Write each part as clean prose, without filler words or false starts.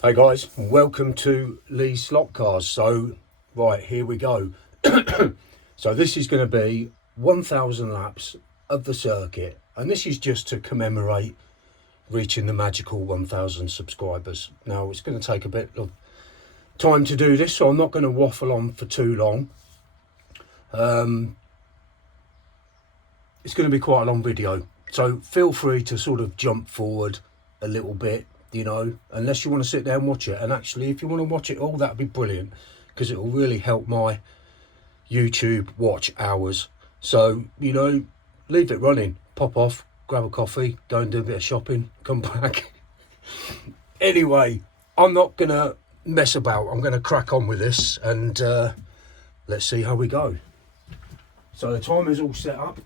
Hey guys, welcome to Lee's Slotcars. So, right, here we go. So this is going to be 1,000 laps of the circuit, and this is just to commemorate reaching the magical 1,000 subscribers. Now, it's going to take a bit of time to do this, so I'm not going to waffle on for too long. It's going to be quite a long video, so feel free to sort of jump forward a little bit, you know, unless you want to sit there and watch it. And actually, if you want to watch it all, that'd be brilliant, because it will really help my YouTube watch hours. So, you know, leave it running, pop off, grab a coffee, go and do a bit of shopping, come back. Anyway, I'm not gonna mess about. I'm gonna crack on with this, and let's see how we go. So the timer's all set up,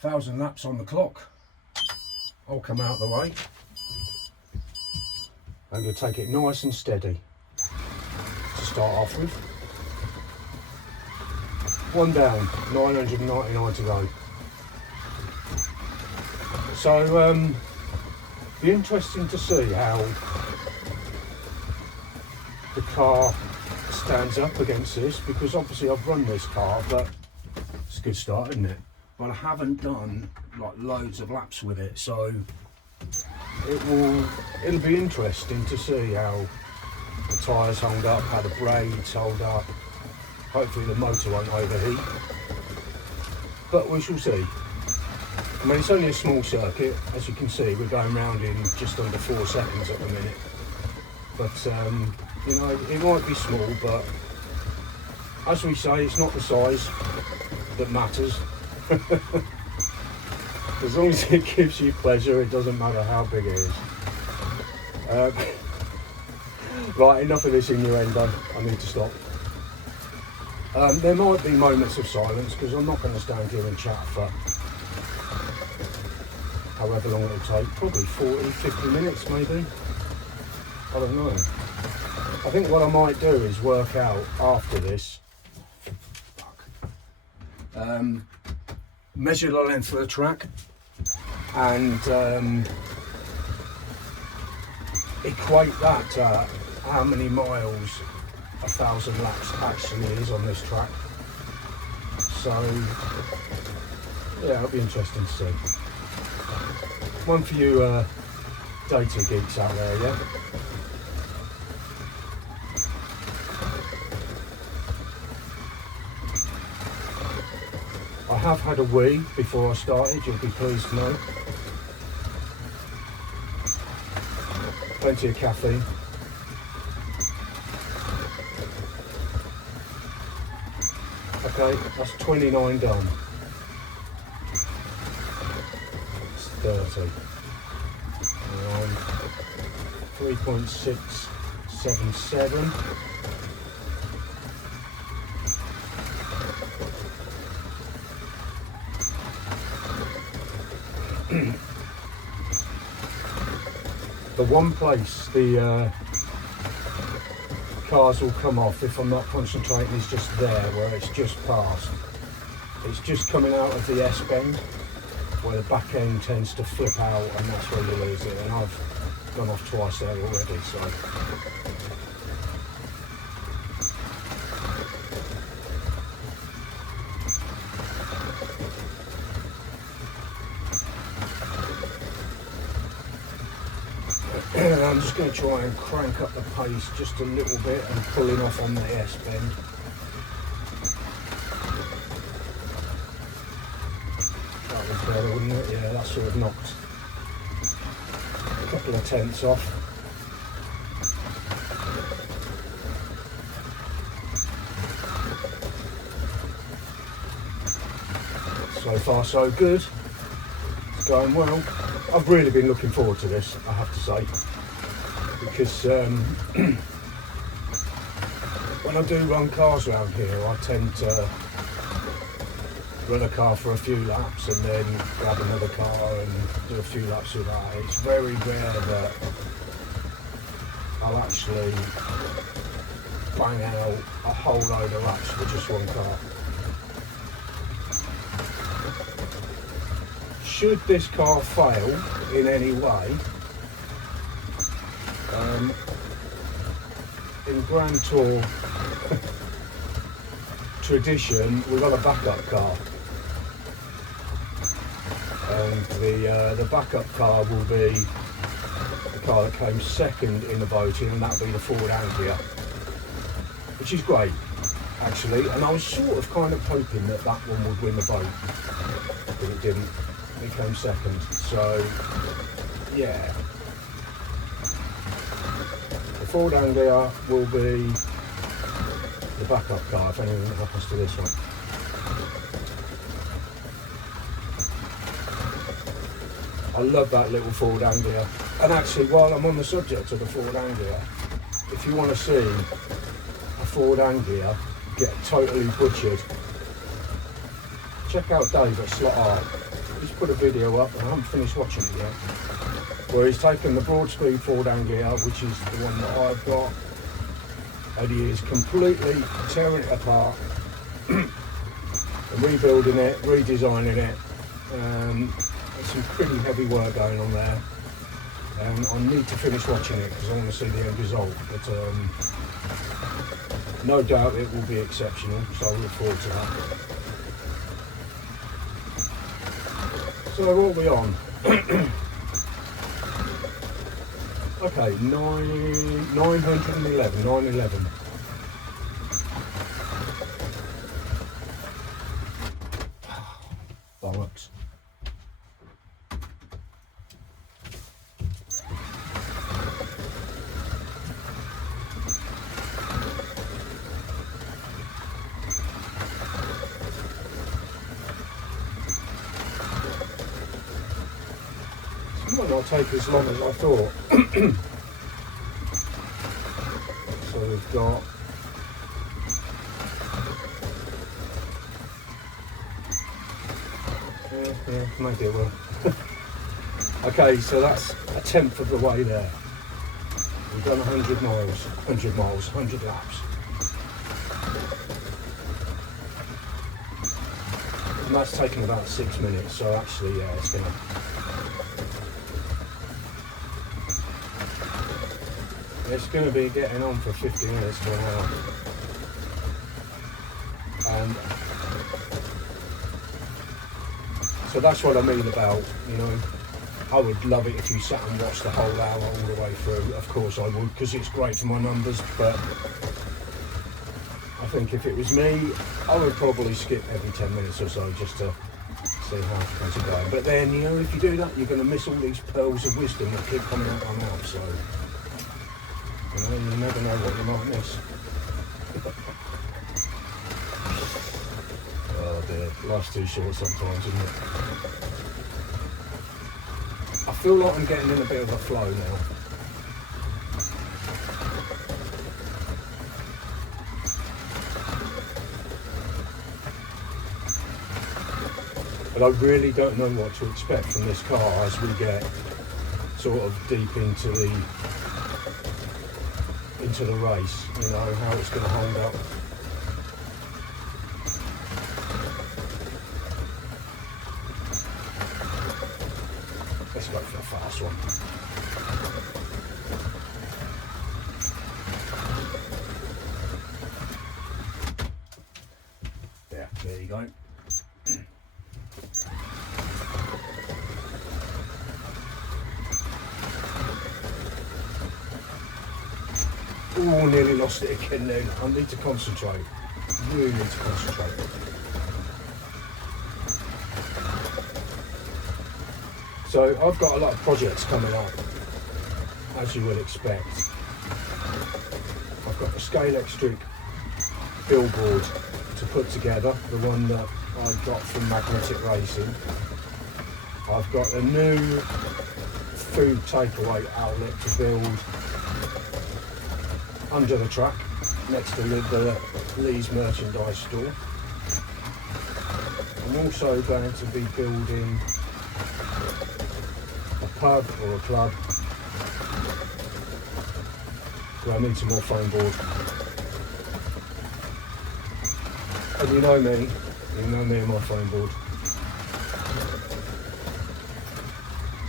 1,000 laps on the clock. I'll come out of the way. I'm going to take it nice and steady to start off with. One down, 999 to go. So, be interesting to see how the car stands up against this, because obviously I've run this car, but it's a good start, isn't it? But I haven't done like loads of laps with it, so it'll be interesting to see how the tyres hold up, how the brakes hold up. Hopefully the motor won't overheat, but we shall see. I mean, it's only a small circuit, as you can see. We're going round in just under 4 seconds at the minute, but you know, it might be small, but as we say, it's not the size that matters. As long as it gives you pleasure, it doesn't matter how big it is. Right, enough of this innuendo. I need to stop. There might be moments of silence, because I'm not going to stand here and chat for however long it'll take. Probably 40, 50 minutes maybe. I don't know. I think what I might do is work out after this. Measure the length of the track and equate that to how many miles 1,000 laps actually is on this track. So yeah, it'll be interesting to see. One for you data geeks out there, yeah? I have had a wee before I started, you'll be pleased to know. Plenty of caffeine. Okay, that's 29 done. It's 30. 3.677. The one place the cars will come off if I'm not concentrating is just there, where it's just passed. It's just coming out of the S-bend, where the back end tends to flip out, and that's where you lose it. And I've gone off twice there already, so. I'm just going to try and crank up the pace just a little bit and pulling off on the S-bend. That was better, wouldn't it? Yeah, that sort of knocked a couple of tenths off. So far so good. It's going well. I've really been looking forward to this, I have to say, because when I do run cars around here, I tend to run a car for a few laps and then grab another car and do a few laps with that. It's very rare that I'll actually bang out a whole load of laps for just one car. Should this car fail in any way, in Grand Tour tradition, we've got a backup car, and the backup car will be the car that came second in the voting, and that'll be the Ford Anglia, which is great actually. And I was sort of kind of hoping that that one would win the vote, but it didn't. It came second, so yeah. The Ford Anglia will be the backup car if anything happens to this one. I love that little Ford Anglia. And actually, while I'm on the subject of the Ford Anglia, if you want to see a Ford Anglia get totally butchered, check out Dave at Slotcars. He's put a video up, and I haven't finished watching it yet, where he's taken the Broadspeed Ford Anglia, which is the one that I've got, and he is completely tearing it apart and rebuilding it, redesigning it. There's some pretty heavy work going on there, and I need to finish watching it because I want to see the end result. But no doubt it will be exceptional, so I look forward to that. So what are we on? Okay, 911. Bollocks. It might not take as long as I thought. So we've got maybe it will. Okay, so that's a tenth of the way there. We've done 100 laps. And that's taken about 6 minutes, so actually, yeah, it's going to be getting on for 50 minutes to an hour. And so that's what I mean about, you know, I would love it if you sat and watched the whole hour all the way through. Of course I would, because it's great for my numbers, but I think if it was me, I would probably skip every 10 minutes or so just to see how things are going. But then, you know, if you do that, you're going to miss all these pearls of wisdom that keep coming out of my mouth, so you know, you never know what you might miss. Oh dear, life's too short sometimes, isn't it? I feel like I'm getting in a bit of a flow now. But I really don't know what to expect from this car as we get sort of deep into the race, you know, how it's going to hold up. Let's go for a fast one. Yeah, there you go. Oh, nearly lost it again then. I need to concentrate. Really need to concentrate. So I've got a lot of projects coming up, as you would expect. I've got the Scalextric billboard to put together, the one that I got from Magnetic Racing. I've got a new food takeaway outlet to build under the track next to the Lee's merchandise store. I'm also going to be building a pub or a club where I need some more foam board. And you know me and my foam board.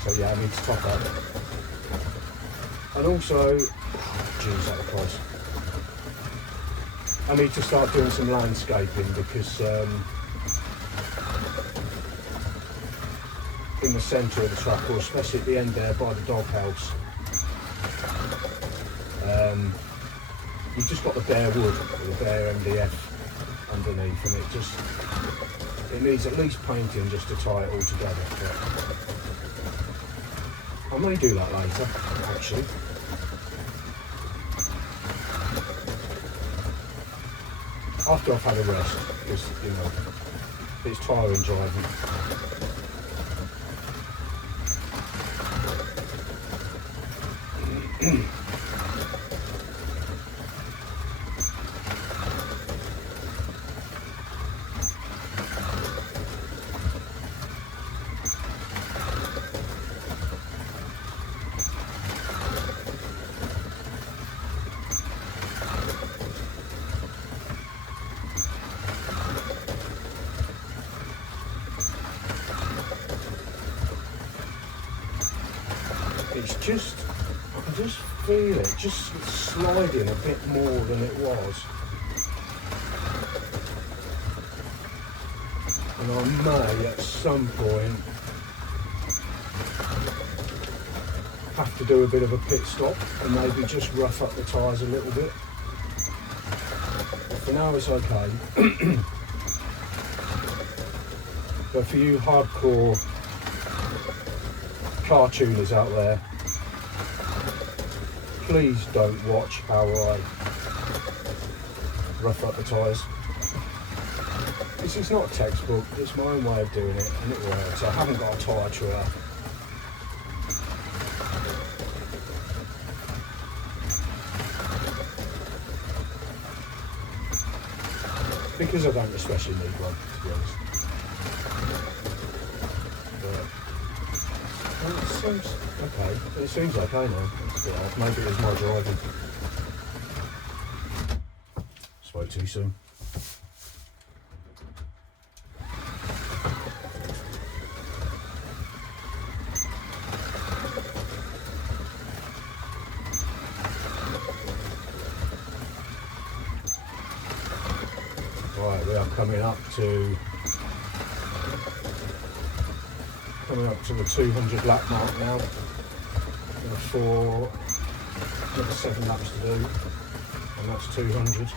So yeah, I need to top up. And also, geez, that was close. I need to start doing some landscaping because in the centre of the track, or especially at the end there by the doghouse, you've just got the bare wood or the bare MDF underneath, and it needs at least painting just to tie it all together. But I may do that later, actually. After I've had a rest, because, you know, it's tiring driving. It's just, I can just feel it, just sliding a bit more than it was. And I may, at some point, have to do a bit of a pit stop and maybe just rough up the tyres a little bit. But for now it's okay. But for you hardcore car tuners out there, please don't watch how I rough up the tyres. This is not a textbook, it's my own way of doing it, and it works. I haven't got a tyre trailer. Because I don't especially need one, to be honest. But it seems okay. It seems okay now. It's a bit off. Maybe it was my driving. Spoke too soon. Right, we are coming up to the 200 lap mark now. Another 7 laps to do, and that's 200.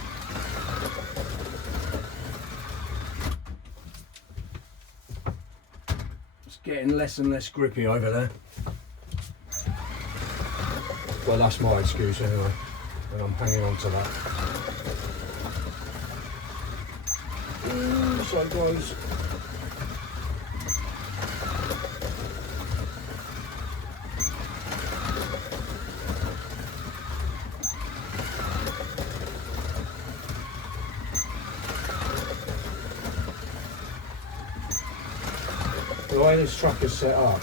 It's getting less and less grippy over there. Well, that's my excuse anyway, and I'm hanging on to that. Ooh, so close. The way this track is set up,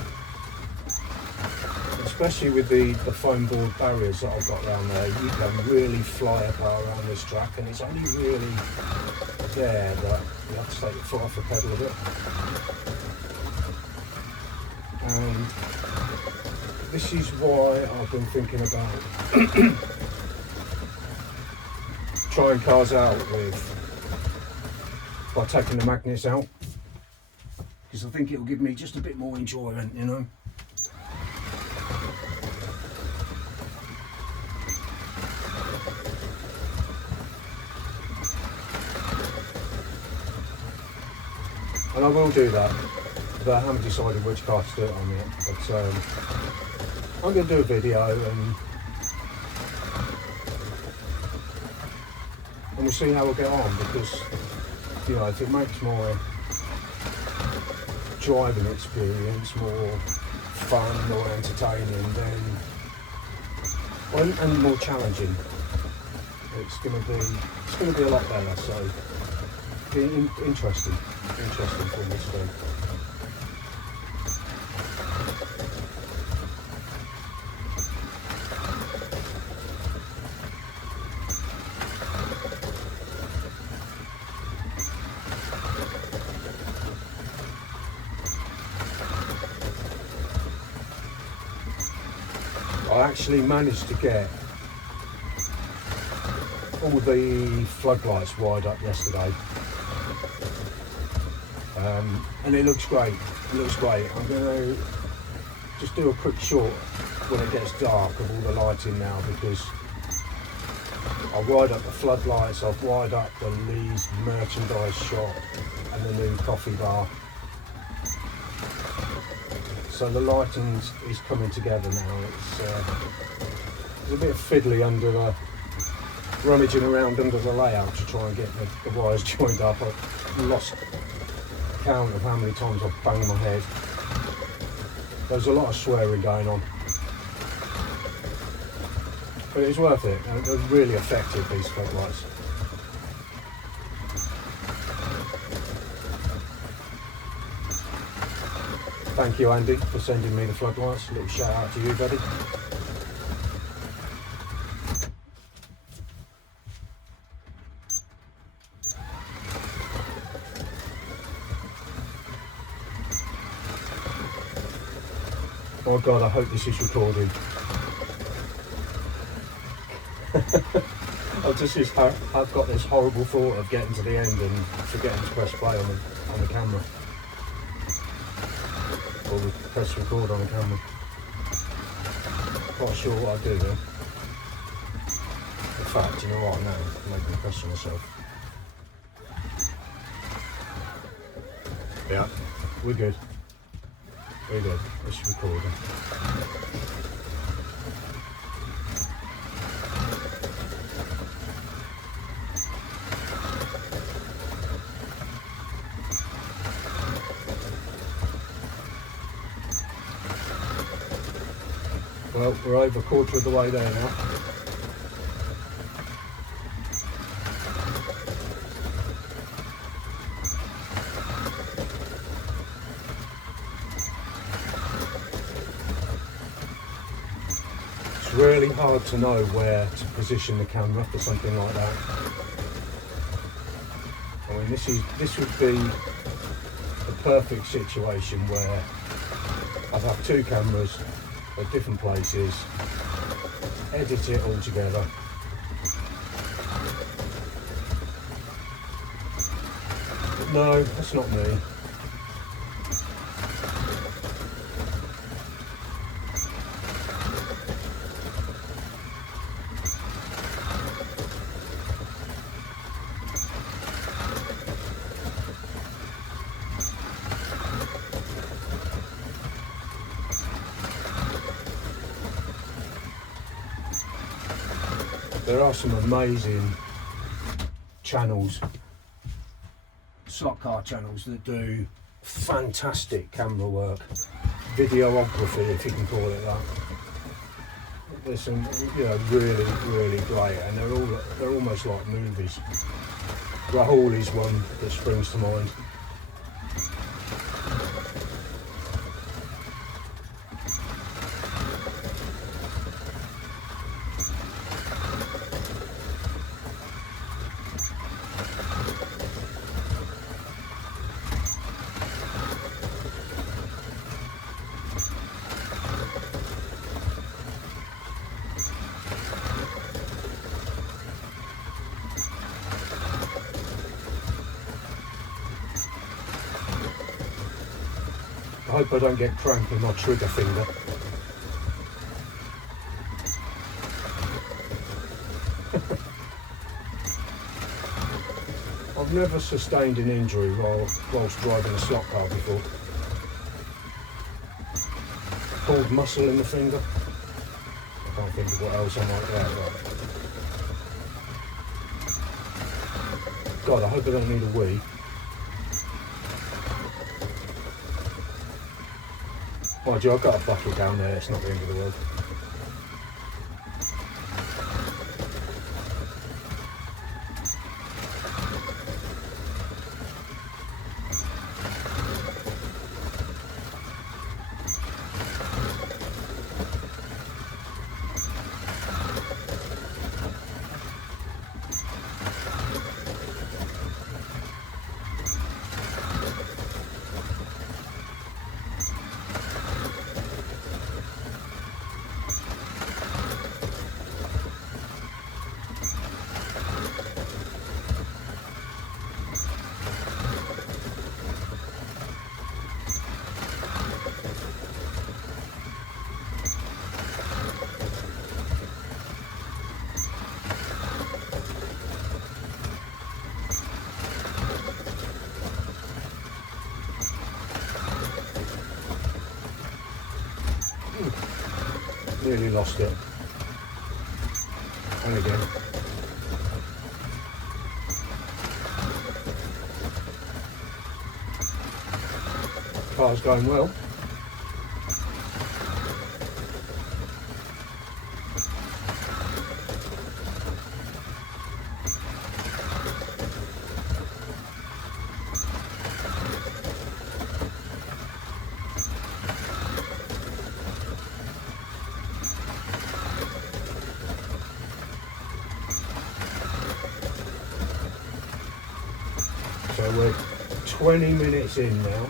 especially with the foam board barriers that I've got around there, you can really fly a car around this track, and it's only really there that you have to take your foot off the pedal a bit. And this is why I've been thinking about trying cars out by taking the magnets out, because I think it will give me just a bit more enjoyment, you know. And I will do that, but I haven't decided which car to do it on yet. But I'm going to do a video and we'll see how we'll get on, because, you know, if it makes my driving experience more fun, more entertaining, then and more challenging, it's going to be a lot better. So be interesting for me to do. I actually managed to get all the floodlights wired up yesterday, and it looks great. It looks great. I'm going to just do a quick shot when it gets dark of all the lighting now, because I've wired up the floodlights, I've wired up the Lee's merchandise shop and the new coffee bar. So the lighting is coming together now. It's a bit fiddly under the, rummaging around under the layout to try and get the wires joined up. I've lost count of how many times I've banged my head. There's a lot of swearing going on. But it's worth it. They're really effective, these floodlights. Thank you, Andy, for sending me the floodlights. A little shout out to you, buddy. Oh God, I hope this is recording. I've got this horrible thought of getting to the end and forgetting to press play on the camera. Or press record on the camera. Quite sure what I do then. In fact, you know what, now I'm making a question myself. Yeah, we're good. We're good. It's recording. Well, we're over a quarter of the way there now. It's really hard to know where to position the camera for something like that. I mean, this would be the perfect situation where I'd have two cameras at different places, edit it all together. But no, that's not me. There are some amazing channels, Slotcar channels, that do fantastic camera work, videography, if you can call it that. There's some, really great, and they're almost like movies. Rahul is one that springs to mind. I hope I don't get cramp in my trigger finger. I've never sustained an injury whilst driving a slot car before. Pulled muscle in the finger. I can't think of what else I might get. God, I hope I don't need a wee. Mind you, I've got a bucket down there, it's not the end of the world. nearly lost it. And again. Car's going well. So we're 20 minutes in now.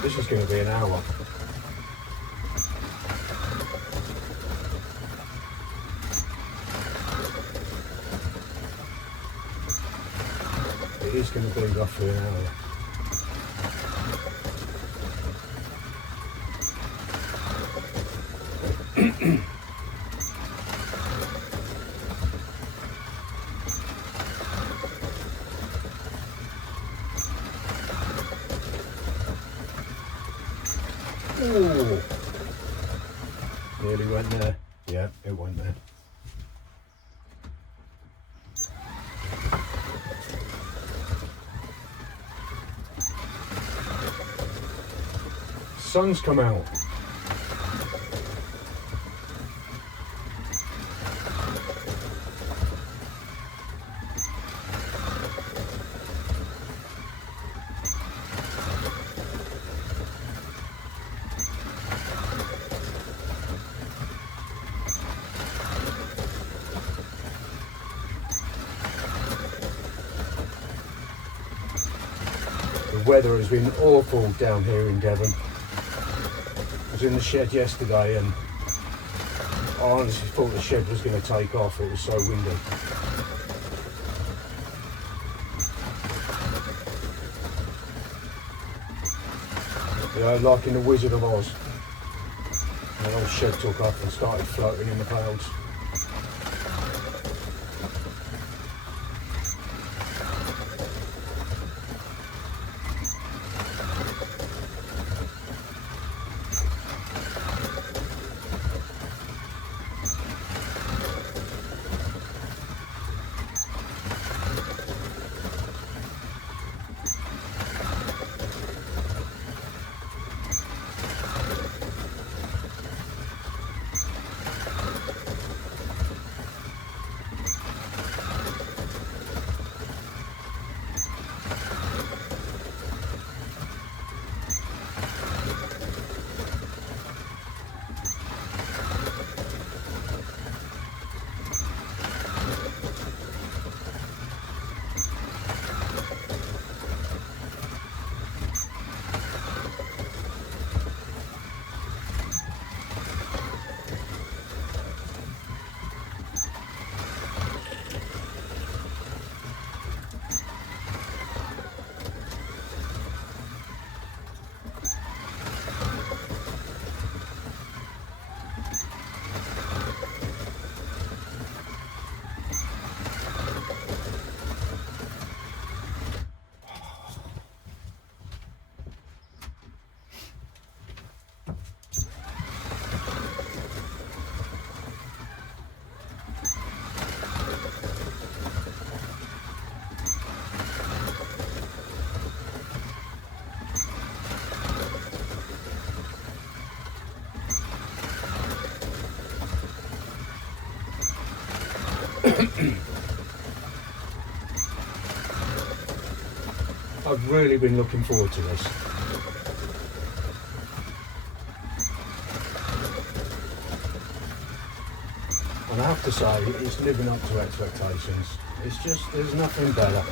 This is going to be an hour. It is going to be roughly an hour. Ooh. Nearly went there. Yeah, it went there. Sun's come out. The weather has been awful down here in Devon. I was in the shed yesterday and I honestly thought the shed was going to take off. It was so windy. Yeah, like in the Wizard of Oz. The old shed took off and started floating in the clouds. I've really been looking forward to this. And I have to say, it's living up to expectations. It's just, there's nothing better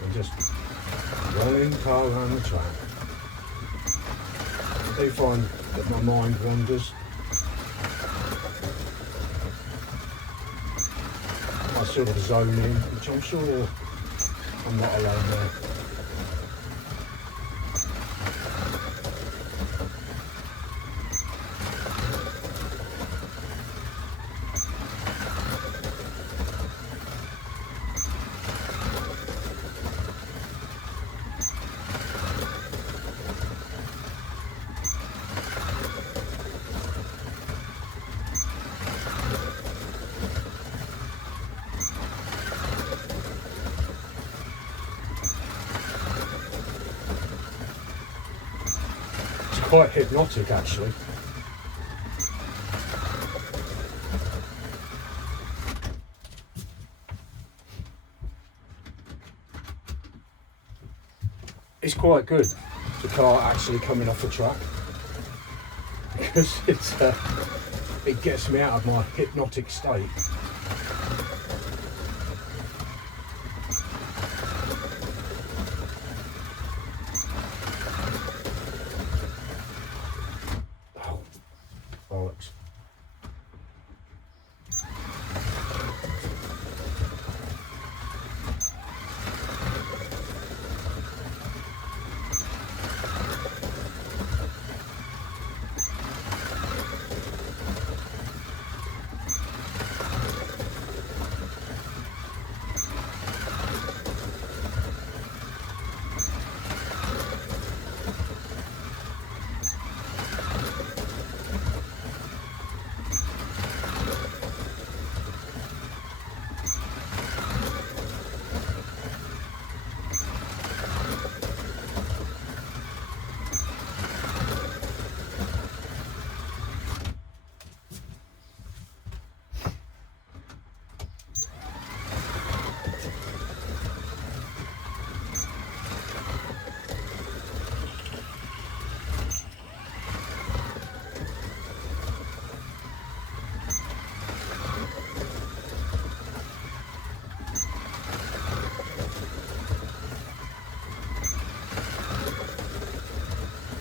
than just rolling car around the track. I do find that my mind wanders. I sort of zone in, which I'm sure I'm not alone there. quite hypnotic actually. It's quite good, the car actually coming off the track, because it gets me out of my hypnotic state. Oh, bollocks.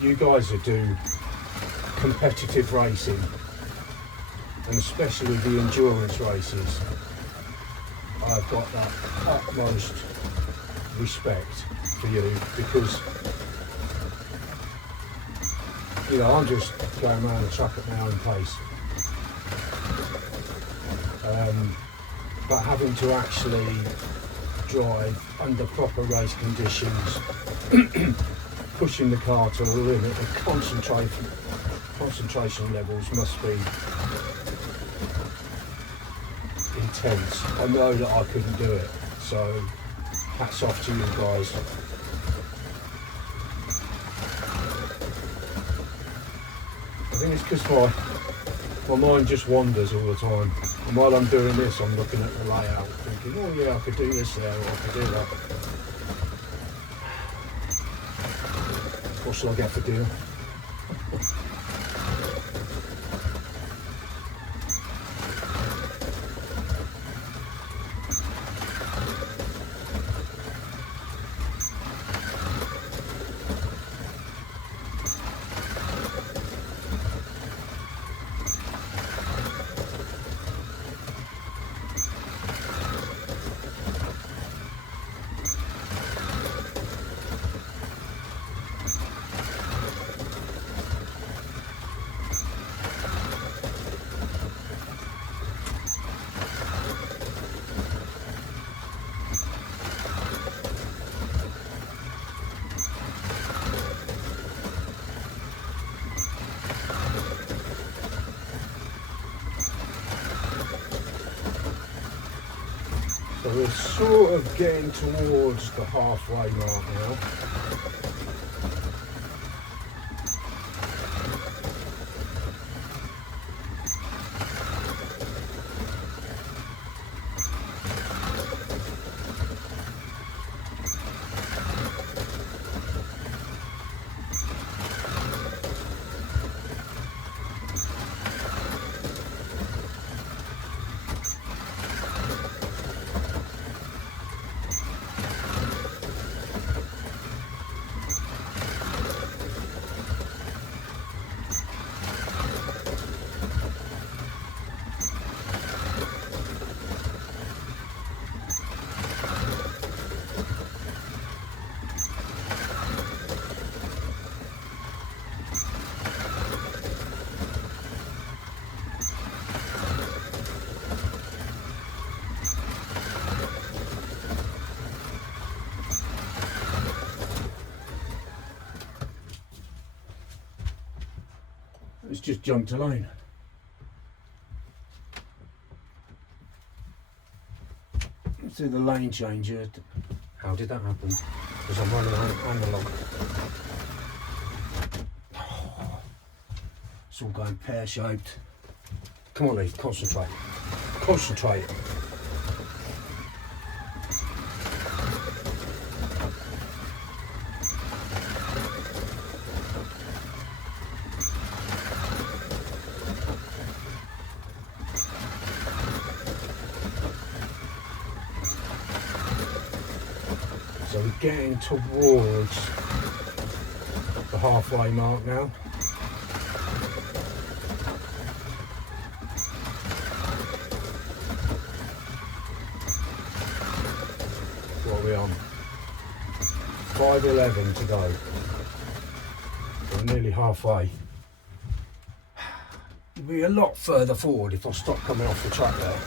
You guys that do competitive racing, and especially the endurance races, I've got that utmost respect for you, because you know, I'm just going around the track at my own pace, but having to actually drive under proper race conditions, pushing the car to the limit, the concentration levels must be intense. I know that I couldn't do it, so hats off to you guys. I think it's because my mind just wanders all the time, and while I'm doing this I'm looking at the layout thinking, oh yeah, I could do this there, or I could do that. What shall I get for dinner? So we're sort of getting towards the halfway mark now. It's just jumped a lane. Let's do the lane changer. How did that happen? Because I'm running on analog. it's all going pear-shaped. Come on, Lee, concentrate. Concentrate. So we're getting towards the halfway mark now. What are we on? 5:11 to go. We're nearly halfway. It'll be a lot further forward if I stop coming off the track there.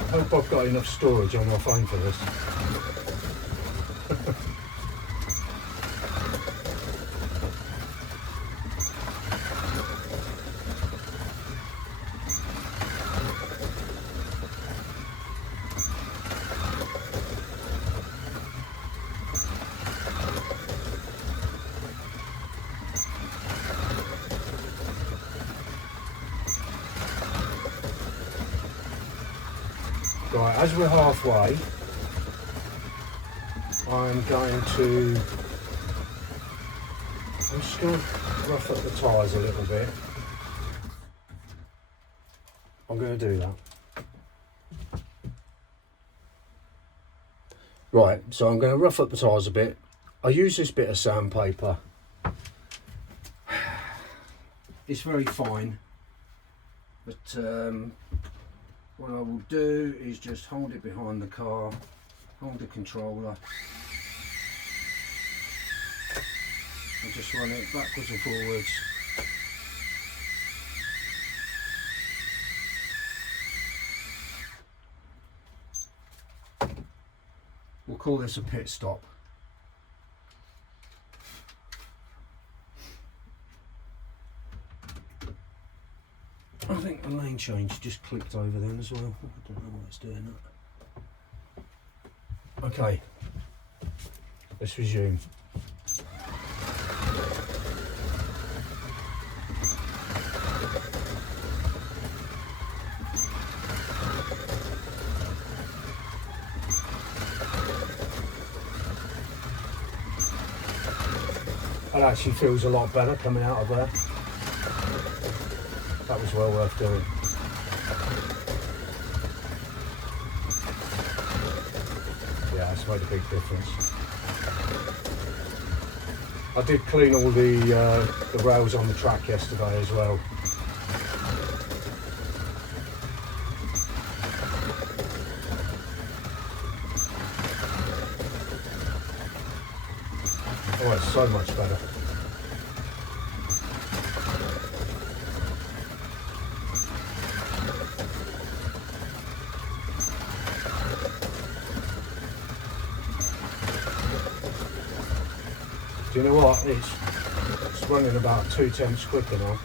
I hope I've got enough storage on my phone for this. Right, as we're halfway, I'm just going to rough up the tyres a little bit. I'm going to do that. Right, so I'm going to rough up the tyres a bit. I use this bit of sandpaper. It's very fine, but what I will do is just hold it behind the car, hold the controller, and just run it backwards and forwards. We'll call this a pit stop. I think the lane change just clicked over then as well. I don't know why it's doing that. Okay, let's resume. That actually feels a lot better coming out of there. That was well worth doing. Yeah, it's made a big difference. I did clean all the rails on the track yesterday as well. Oh, it's so much better. Do you know what? It's running about 2/10 quicker now.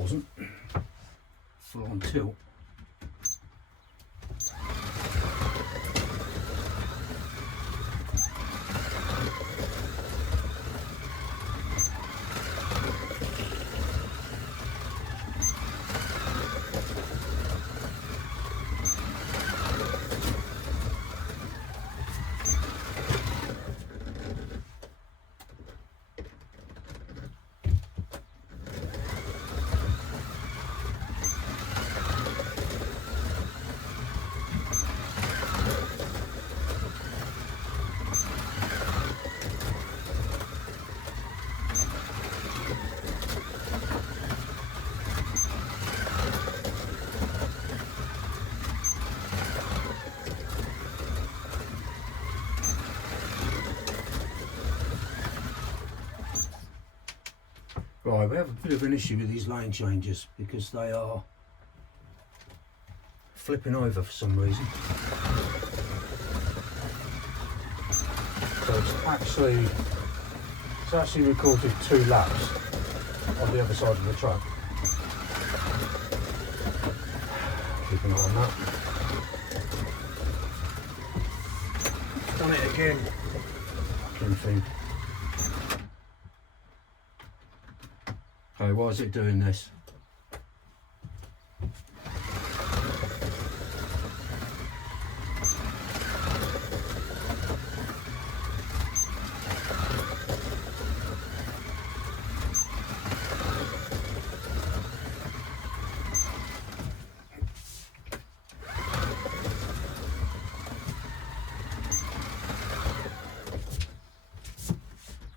wasn't. Full on tilt. Right, we have a bit of an issue with these lane changes because they are flipping over for some reason. So it's actually recorded 2 laps on the other side of the truck. Keep an eye on that. Done it again. Fucking thing. Okay, why is it doing this?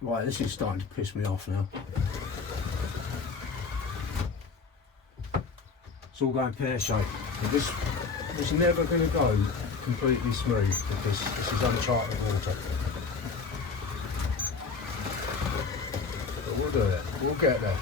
Right, this is starting to piss me off now. It's all going pear-shaped. This is never going to go completely smooth because this is uncharted water. But we'll do it. We'll get there.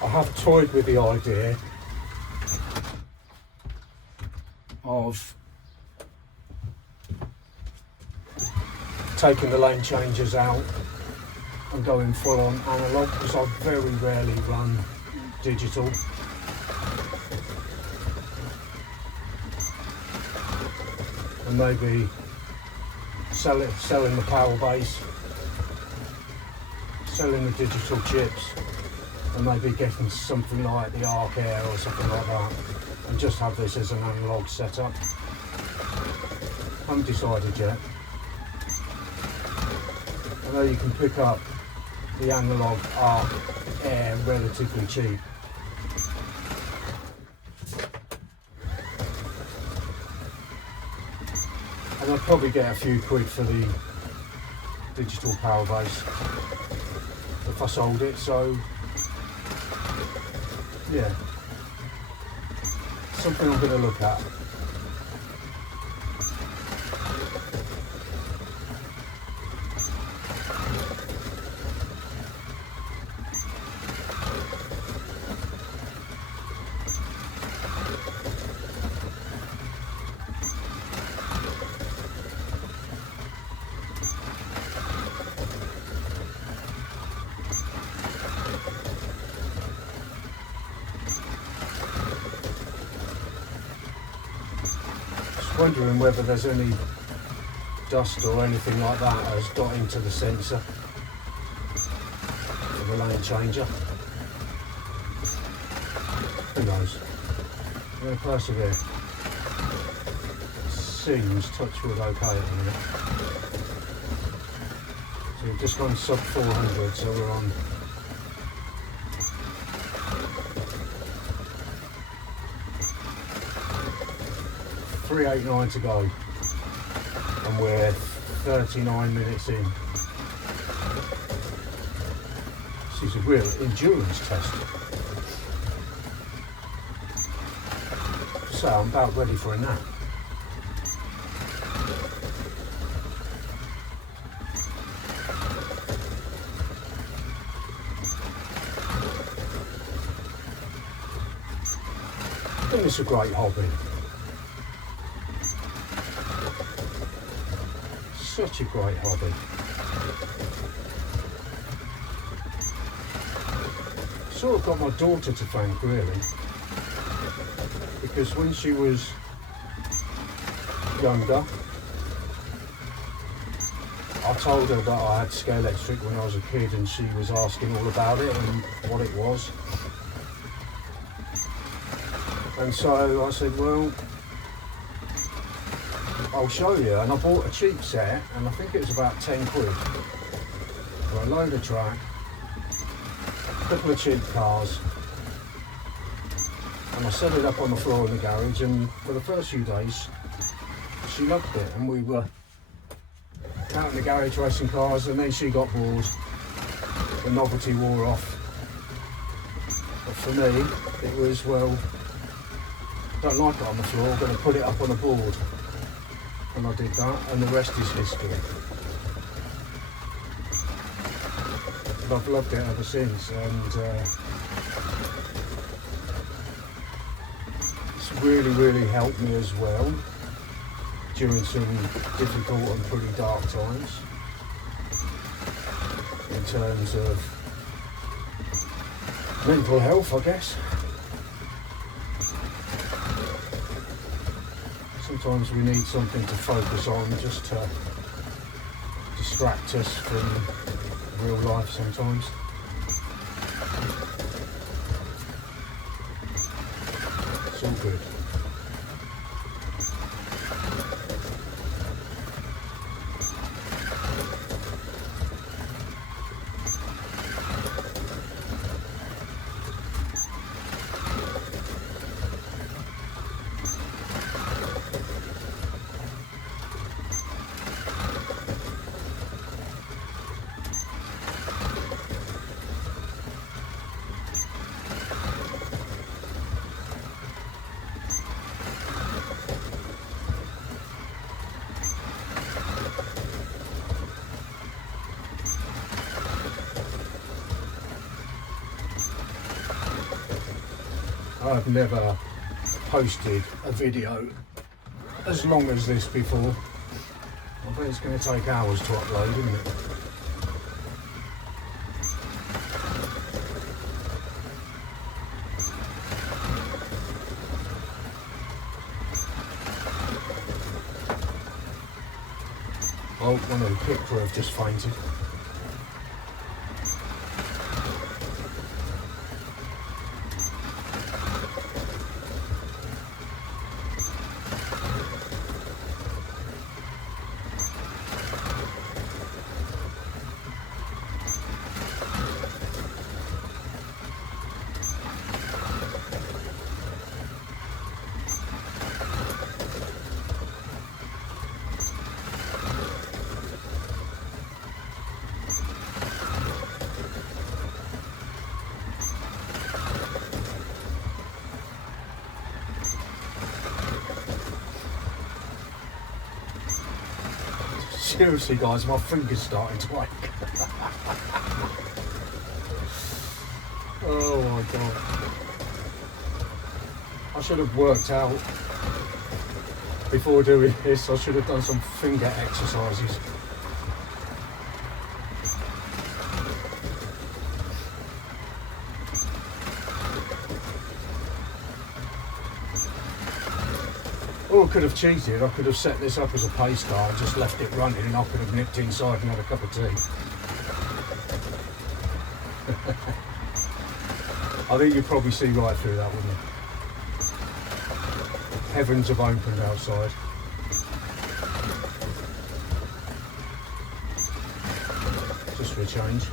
I have toyed with the idea of taking the lane changers out and going full on analog because I very rarely run digital. And maybe selling the power base, selling the digital chips, and maybe getting something like the Arc Air or something like that, and just have this as an analog setup. Haven't decided yet. I know you can pick up the analog Arc Air relatively cheap. And I'd probably get a few quid for the digital power base if I sold it, so yeah, something I'm going to look at. Wondering whether there's any dust or anything like that has got into the sensor for the lane changer. Who knows? I'm going to persevere. Seems, touch wood, okay at the minute. So we've just gone sub 400, so we're on 389 to go, and we're 39 minutes in. This is a real endurance test. So I'm about ready for a nap. And it's a great hobby. Such a great hobby. Sort of got my daughter to thank, really, because when she was younger, I told her that I had Scalextric when I was a kid, and she was asking all about it and what it was. And so I said, well, I'll show you. And I bought a cheap set, and I think it was about 10 quid for a load of track, a couple of cheap cars, and I set it up on the floor in the garage, and for the first few days she loved it, and we were out in the garage racing cars, and then she got bored, the novelty wore off. But for me it was, well, don't like it on the floor, I'm going to put it up on a board, and I did that, and the rest is history. But I've loved it ever since, and it's really helped me as well during some difficult and pretty dark times in terms of mental health, I guess. Sometimes we need something to focus on, just to distract us from real life sometimes. It's all good. I've never posted a video as long as this before. I bet it's going to take hours to upload, isn't it? Oh, one of the pit crew have just fainted. Seriously guys, my finger's starting to ache. Oh my god. I should have worked out before doing this. I should have done some finger exercises. Or I could have cheated. I could have set this up as a pace car and just left it running, and I could have nipped inside and had a cup of tea. I think you'd probably see right through that, wouldn't you? Heavens have opened outside. Just for a change.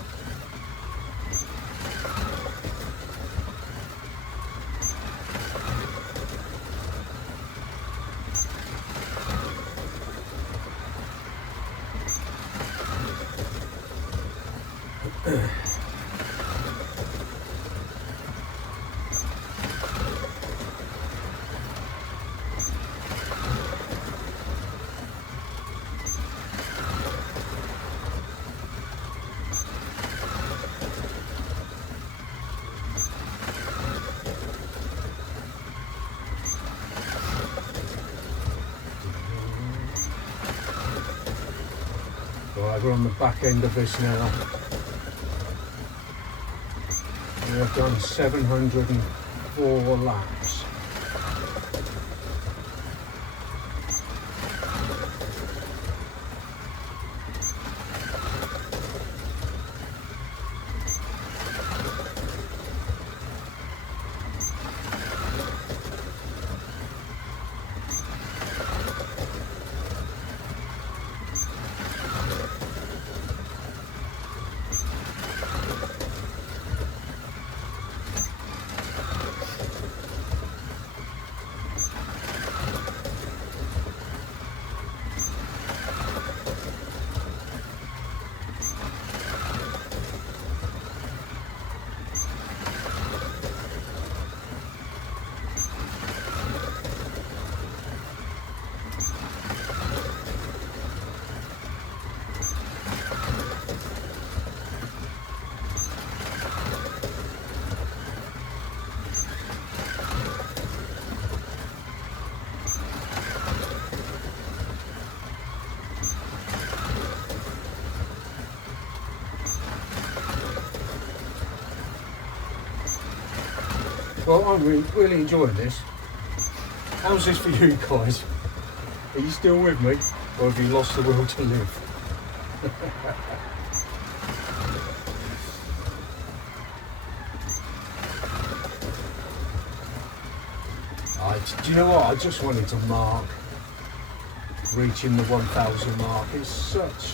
Right, we're on the back end of this now. We have done 704 laps. Well, I'm really enjoying this. How's this for you guys? Are you still with me? Or have you lost the will to live? Do you know what? I just wanted to mark reaching the 1,000 mark. It's such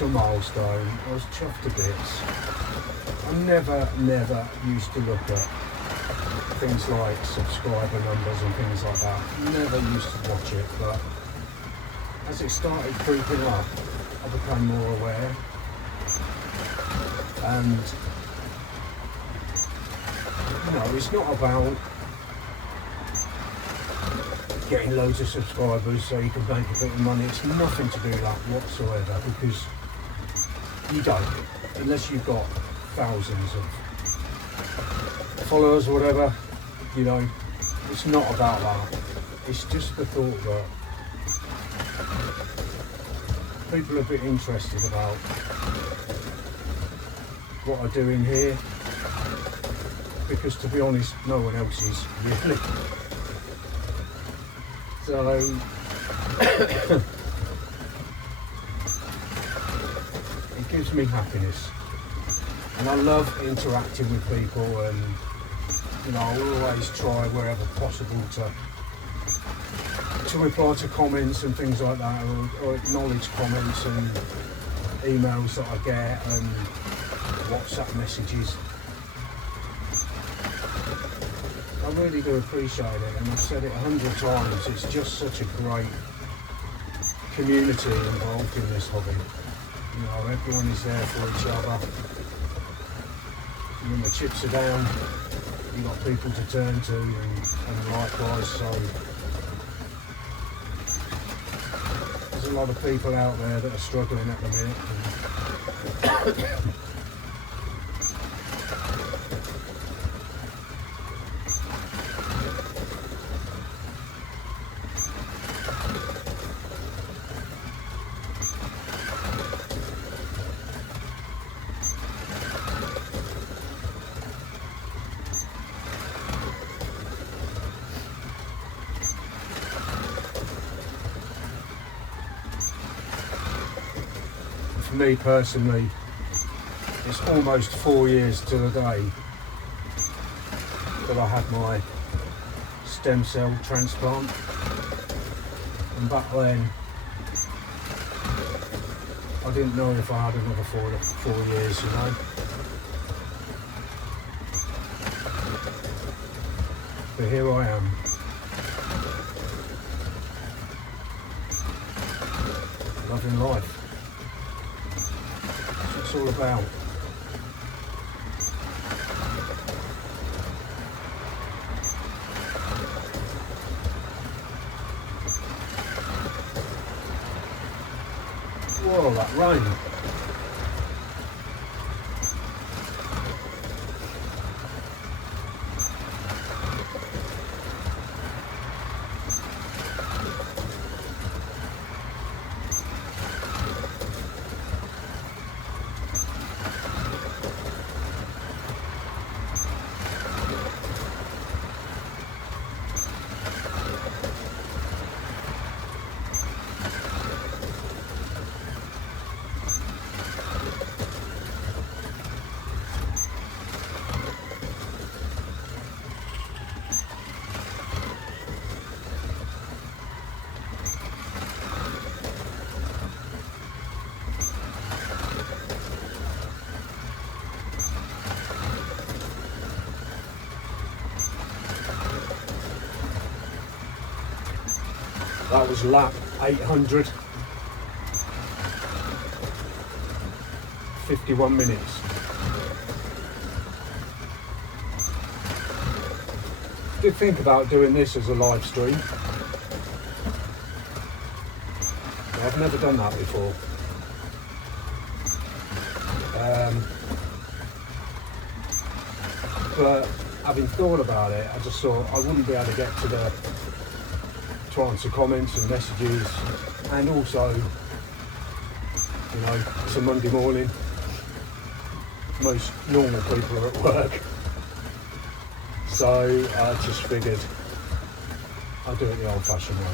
a milestone. I was chuffed to bits. I never used to look at things like subscriber numbers and things like that. Never used to watch it, but as it started creeping up, I became more aware. And you know, it's not about getting loads of subscribers so you can make a bit of money. It's nothing to do with that whatsoever, because you don't, unless you've got thousands of followers or whatever, you know. It's not about that. It's just the thought that people are a bit interested about what I do in here, because to be honest, no one else is really. So it gives me happiness, and I love interacting with people, and you know, I always try wherever possible to reply to comments and things like that, or acknowledge comments and emails that I get and WhatsApp messages. I really do appreciate it, and I've said it 100 times, it's just such a great community involved in this hobby. You know, everyone is there for each other. And when the chips are down, you've got people to turn to, and likewise. So there's a lot of people out there that are struggling at the minute. For me personally, it's almost 4 years to the day that I had my stem cell transplant, and back then I didn't know if I had another 4 years, you know. But here I am. Loving life. It's all about. Whoa, that rain. That was lap 800. 51 minutes. Did think about doing this as a live stream. I've never done that before. But having thought about it, I just thought I wouldn't be able to get to answer comments and messages, and also, you know, it's a Monday morning. Most normal people are at work, so I just figured I'd do it the old-fashioned way.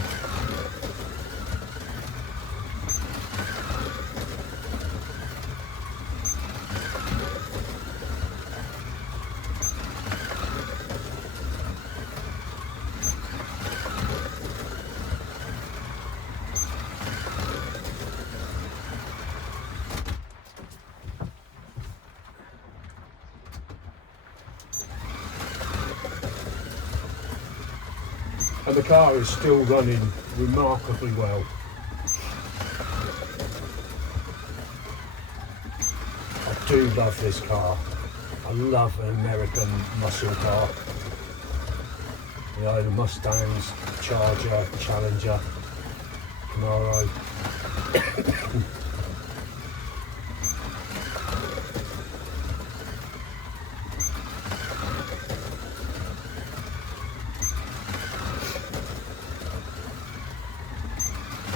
And the car is still running remarkably well. I do love this car. I love an American muscle car. You know, the Mustangs, Charger, Challenger, Camaro.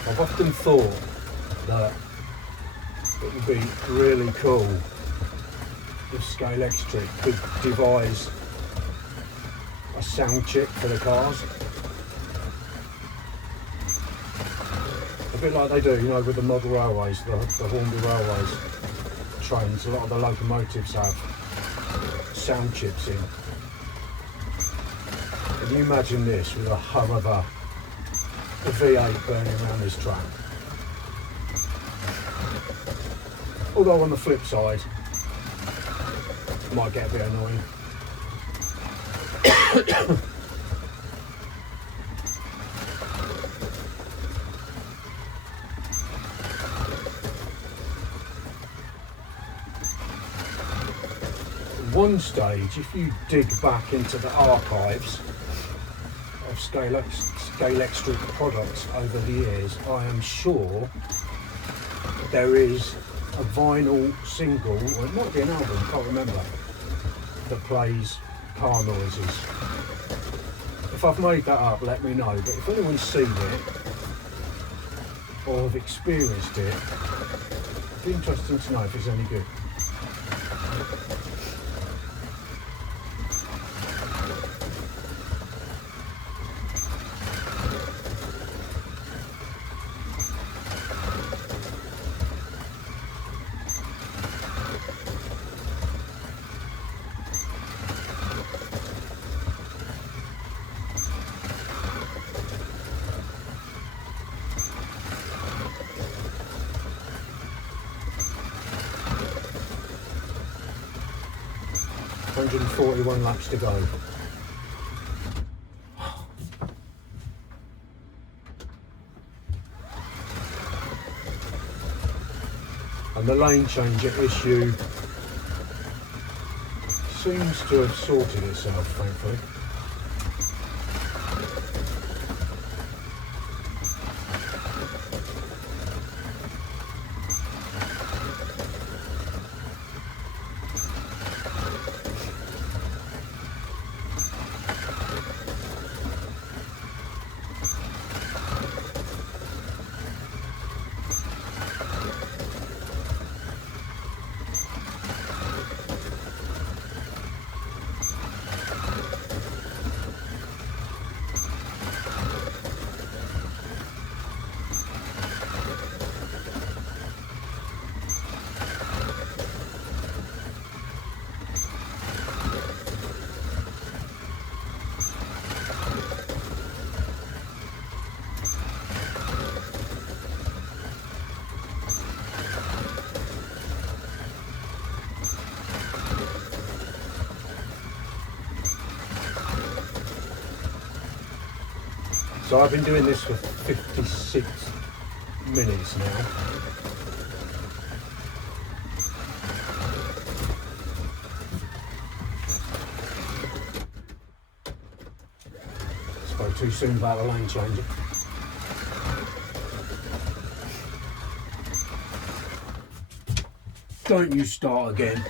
I've often thought that it would be really cool if Scalextric could devise a sound chip for the cars. A bit like they do, you know, with the model railways, the Hornby railways trains. A lot of the locomotives have sound chips in. Can you imagine this with a hum of a V8 burning around this track? Although on the flip side, it might get a bit annoying. At one stage, if you dig back into the archives of Scalextric products over the years, I am sure there is a vinyl single, or it might be an album, I can't remember, that plays car noises. If I've made that up, let me know, but if anyone's seen it or have experienced it, it'd be interesting to know if it's any good. .141 laps to go. And the lane changer issue seems to have sorted itself, thankfully. So I've been doing this for 56 minutes now. Spoke too soon about the lane changer. Don't you start again.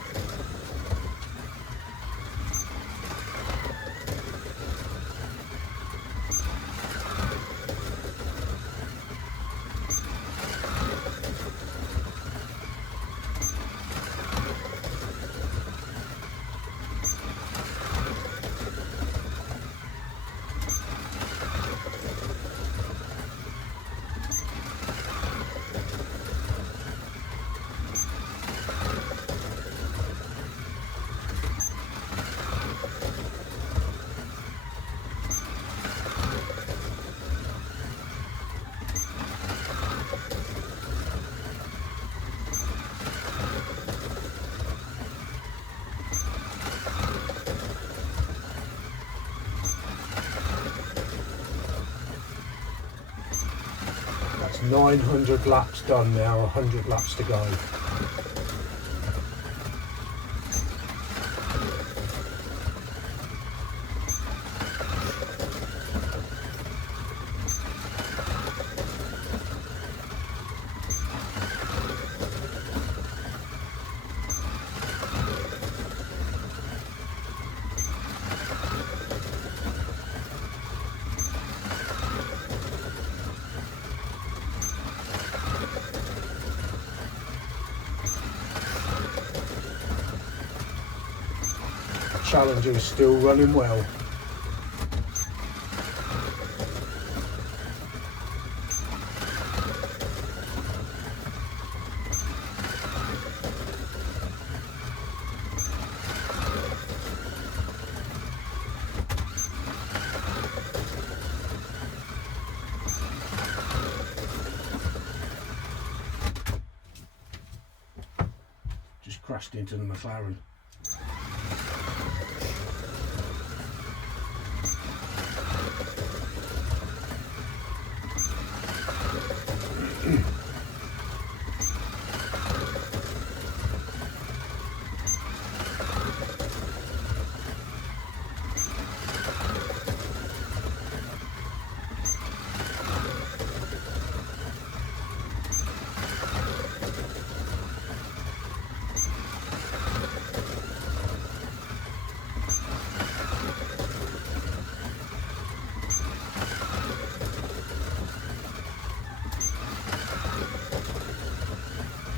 That's 900 laps done now, 100 laps to go. Challenger is still running well. Just crashed into the McLaren.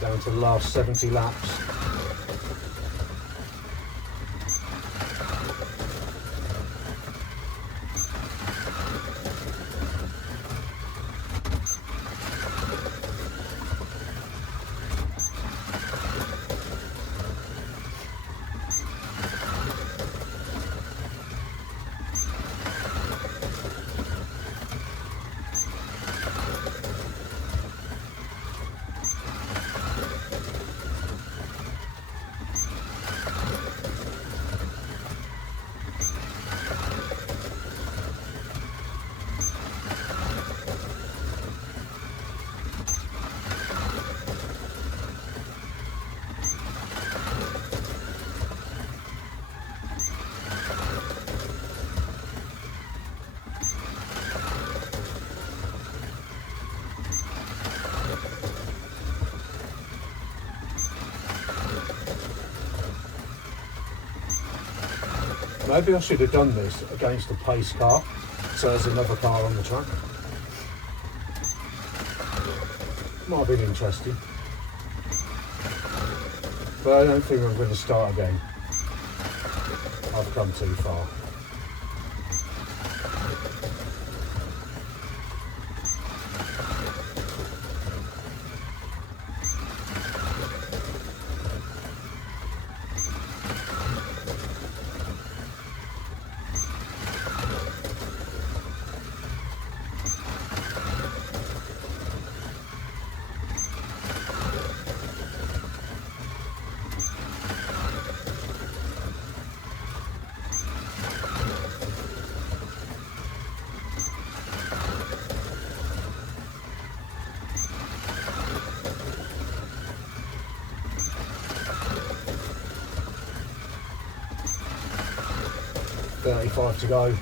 Down to the last 70 laps. Maybe I should have done this against a pace car, so there's another car on the track. Might have been interesting. But I don't think I'm going to start again. I've come too far. 35 to go.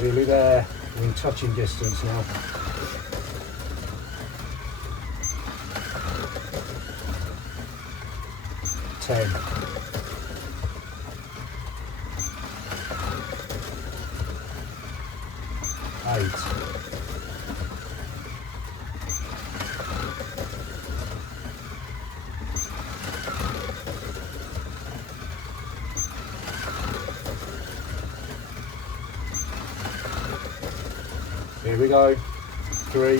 Really there, we're in touching distance now. Ten. Eight. Here we go. 3,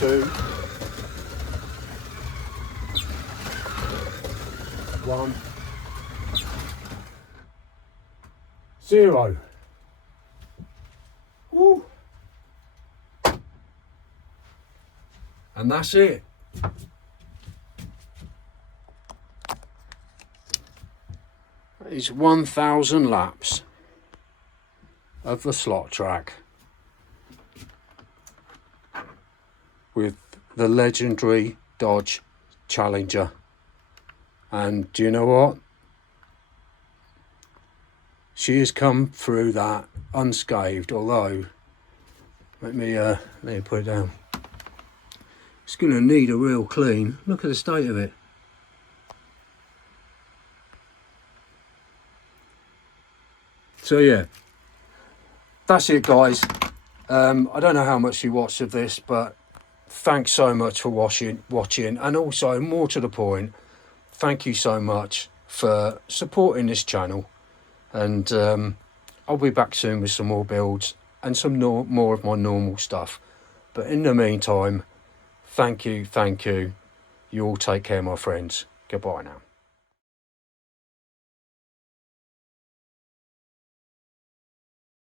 2, 1, 0. Woo. And that's it. That is 1,000 laps of the slot track with the legendary Dodge Challenger. And do you know what? She has come through that unscathed, although let me put it down. It's going to need a real clean. Look at the state of it. So yeah, that's it, guys. I don't know how much you watched of this, but thanks so much for watching, and also, more to the point, thank you so much for supporting this channel. And I'll be back soon with some more builds and some more of my normal stuff. But in the meantime, thank you. You all take care, my friends. Goodbye now.